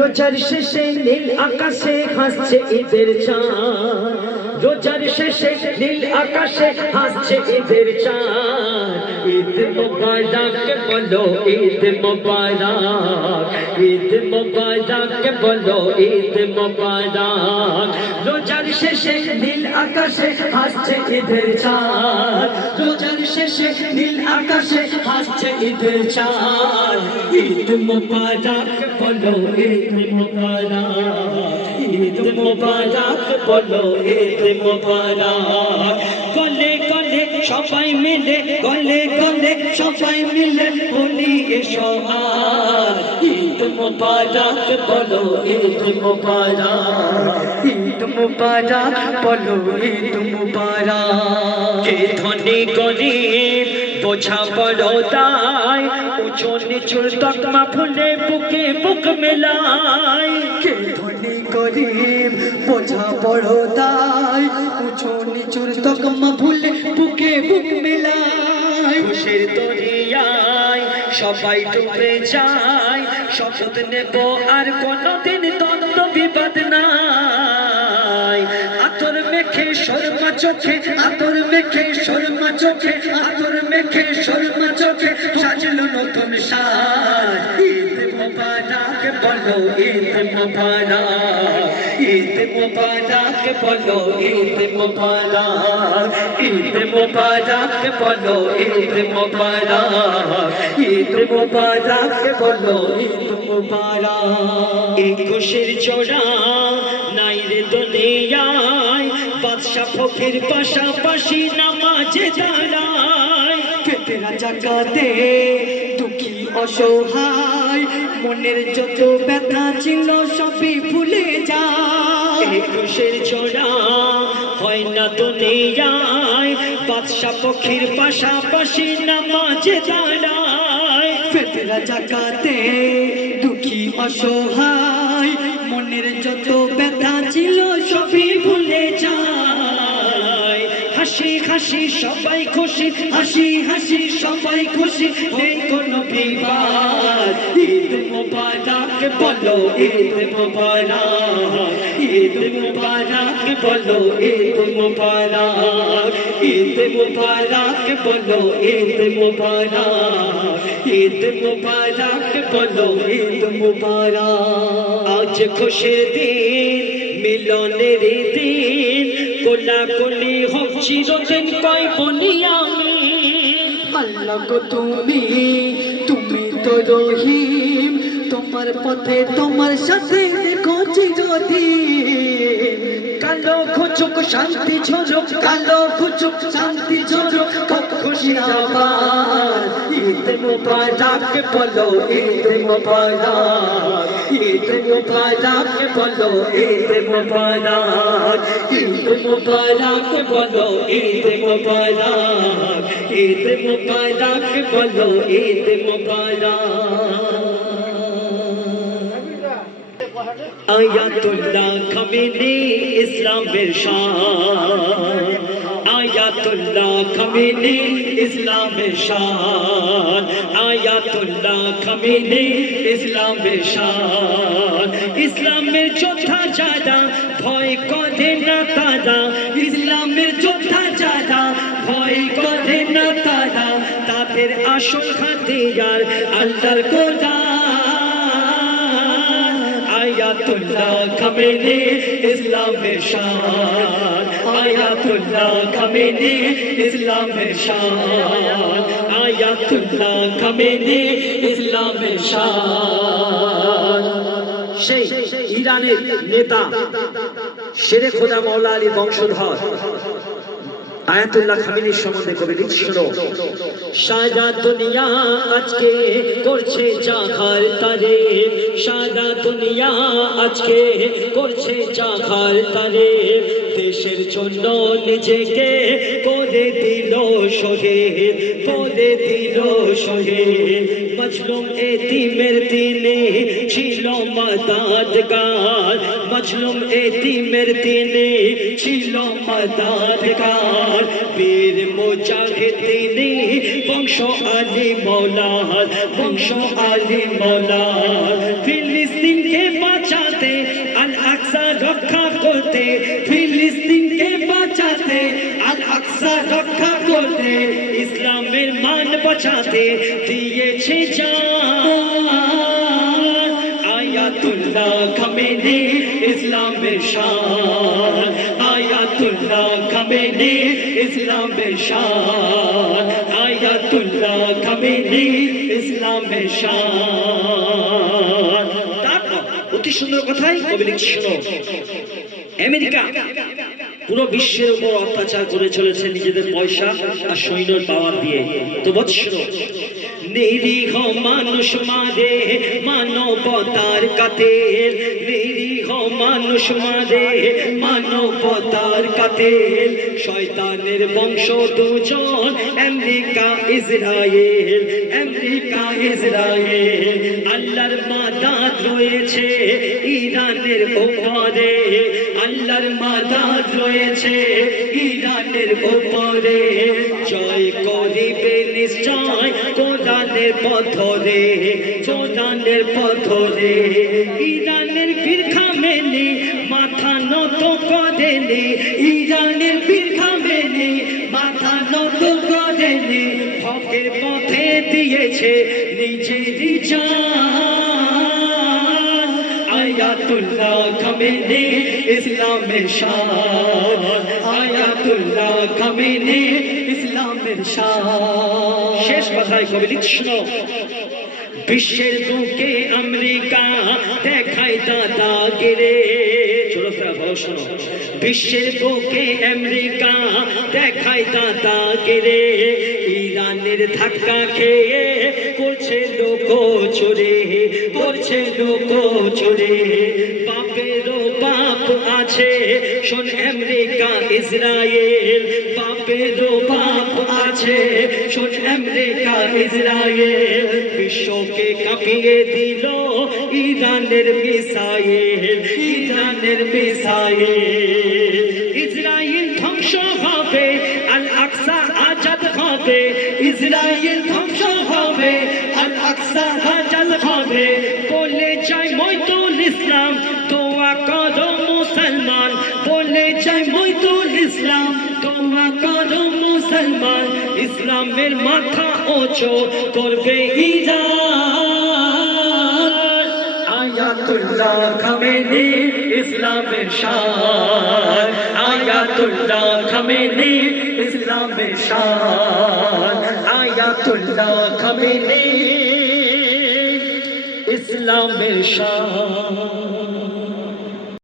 রোজার শেষে নীল আকাশে হাসছে ঈদের চাঁদ, রোজার শেষে নীল আকাশে হাসছে ঈদের চাঁদ। ঈদ মুবারক বলো ঈদ মুবারক, ঈদ মুবারক বলো ঈদ মুবারক। রোজার শেষে নীল আকাশে হাসছে ঈদের চাঁদ, রোজার শেষে নীল আকাশে হাসছে ঈদের চাঁদ। ঈদ মুবারক বলো ঈদ মুবারক, ঈদ মুবারক বলো ঈদ মুবারক। গলে গলে সবাই মিলে, গলে গলে সবাই মিলে বলি এসো আর ঈদ মুবারক বলো ঈদ মুবারক, ঈদ মুবারক বলো ঈদ মুবারক। কে ধনী গরিব বোঝা বড় দায়, উঁচু নিচুর তকমা ভুলে বুকে বুক মেলায়। কে ধনী গরিব বোঝা বড় দায়, উঁচু নিচুর তকমা ভুলে বুকে বুক মেলায়। খুশির দরিয়ায় সবাই ডুবে যায়, শপথ নেব আর কোনদিন দ্বন্দ্ব বিবাদ নাই। আতর মেখে শর্মা চোখে, আতর মেখে শর্মা চোখে, আতর মেখে শর্মা চোখে সাজলো নতুন সাজ। ঈদ মুবারক বলো ঈদ মুবারক, ঈদ মুবারক বলো ঈদ মুবারক, ঈদ মুবারক বলো ঈদ মুবারক, ঈদ মুবারক বলো ঈদ মুবারক। এই খুশির জোড়া নাই রে দুনিয়ায়, বাদশা ফকির পাশাপাশি নামাজে দাঁড়ায়। ফিতরা জাকাতে দুঃখী অসহায়, মনের যত ব্যথা ছিল সবই ভুলে যায়। এই খুশির জোড়া হয় না দুনিয়ায়, বাদশা ফকির পাশাপাশি নামাজে দাঁড়ায়। ফিতরা জাকাতে দুঃখী অসহায়, মনের যত ব্যথা ছিল সবই ভুলে যায়। হাসি হাসি সবাই খুশি, হাসি হাসি সবাই খুশি, নেই কোনো বিবাদ। ঈদ মুবারক বলো ঈদ মুবারক, ঈদ মুবারক বলো ঈদ মুবারক, ঈদ মুবারক বলো ঈদ মুবারক, ঈদ মুবারক বলো ঈদ মুবারক। আজ খুশির দিন মিলনের দিন, কোলাকুলি হোক চিরদিন কই বলি আমি। আল্লাহ গো তুমি, তুমি তো রহিম, তোমার পথে তোমার সাথে দেখো চিরদিন। কালো খুচুক শান্তি ঝরুক, কালো খুচুক শান্তি ঝরুক, খুব খুশি আবার। ঈদ মুবারক বলো ঈদ মুবারক, ঈদ মুবারক বলো ঈদ মুবারক, ঈদ মুবারক বলো ঈদ মুবারক, ঈদ মুবারক বলো ঈদ মুবারক। আয়াতুল্লাহ খামেনি ইসলামের শান, আয়াতুল্লাহ খামেনি ইসলামের শান, আয়াতুল্লাহ খামেনি ইসলামের শান। ইসলামের যোদ্ধা যারা ভয় করে না তারা, ইসলামের যোদ্ধা যারা ভয় করে না তারা, তাদের আসল হাতিয়ার আল্লাহর কোরআন। আয়াতুল্লাহ খামেনি ইসলামের শান, আয়াতুল্লাহ খামেনি ইসলামের শান, আয়াতুল্লাহ খামেনি ইসলামের শান। সেই ইরানের নেতা শেরে খোদা মওলা আলী বংশধর আয়াতুল্লাহ খামেনির সম্বন্ধে কবি লিখছিল, সারা দুনিয়া আজকে করছে জাগার তারে, সারা দুনিয়া আজকে করছে জাগার তারে। দেশের জন্য নিজেকে করে দিল শহীদ, করে দিল শহীদ। মজলুম এতিমের দিনে ছিল মাদাদগার, মজলুম এতিমের দিনে ছিল মাদাদগার। বীর মুজাহিদ তিনি বংশ আলী মৌলার, বংশ আলী মৌলার। ফিলিস্তিন ফিলিস্তিনকে বাঁচাতে, আল আকসা রক্ষা করতে, ফিলিস্তিনকে বাঁচাতে, আল আকসা রক্ষা করতে, ইসলামের মান বাঁচাতে দিয়েছে জান। আয়াতুল্লাহ খামেনি ইসলামের শান, আয়াতুল্লাহ খামেনি ইসলামের শান, আয়াতুল্লাহ খামেনি ইসলামের শান। তারপর অতি সুন্দর কথাই কবি লিখছে, শোনো, আমেরিকা পুরো বিশ্বের উপর অত্যাচার করে চলেছে নিজেদের পয়সা আর সৈন্যের পাওয়ার দিয়ে। তো বৎসর নিরীহ মানুষ মারে মানবতার কাতেল, নিরীহ মানুষ মারে মানবতার কাতেল, শয়তানের বংশ দুজন আমেরিকা ইসরায়েল, আমেরিকা ইসরায়েল। আল্লাহর মাদাত রয়েছে ইরানের উপরে, আল্লাহর মাদাত রয়েছে ইরানের উপরে, জয় করিবে নিশ্চয় কোরআনের পথরে, কোরআনের পথরে। ইরানের বীর খামেনি মাথা নত করেনি, ইরানের বীর খামেনি মাথা নত করেনি, হকের পথে দিয়েছে নিজেরই জান। আয়াতুল্লাহ খামেনি ইসলামের শান, আয়াতুল্লাহ খামেনি ইসলামের শান। শেষ কথায় কবি লিখছে, শোনো, বিশ্বের বুকে আমেরিকা দেখায় দাদাগিরি। শোনো, বিশ্বের বুকে আমেরিকা দেখায় দাদাগিরি, ইরানের ধাক্কা খেয়ে করছে লোক চোরে, করছে লোক চোরে। বাপেরও বাপ আছে শোন আমেরিকা ইসরায়েল, বাপেরও বাপ আছে শোন আমেরিকা ইসরায়েল। বিশ্বকে কাঁপিয়ে দিল ইরানের মিসাইল, ইরানের মিসাইল। ইসরায়েল ধ্বংস হবে, আল আকসা আজাদ হবে, ইসরায়েল ধ্বংস হবে, আল আকসা আজাদ হবে। বলে যায় মইতুল ইসলাম দোয়া করো মুসলমান, বলে যায় মইতুল ইসলাম দোয়া করো মুসলমান। ইসলামের মাথা উঁচু করবে ইরান। আয়াতুল্লাহ খামেনি ইসলামের শান, আয়াতুল্লাহ খামেনি ইসলামের শান, আয়াতুল্লাহ খামেনি ইসলামের শান।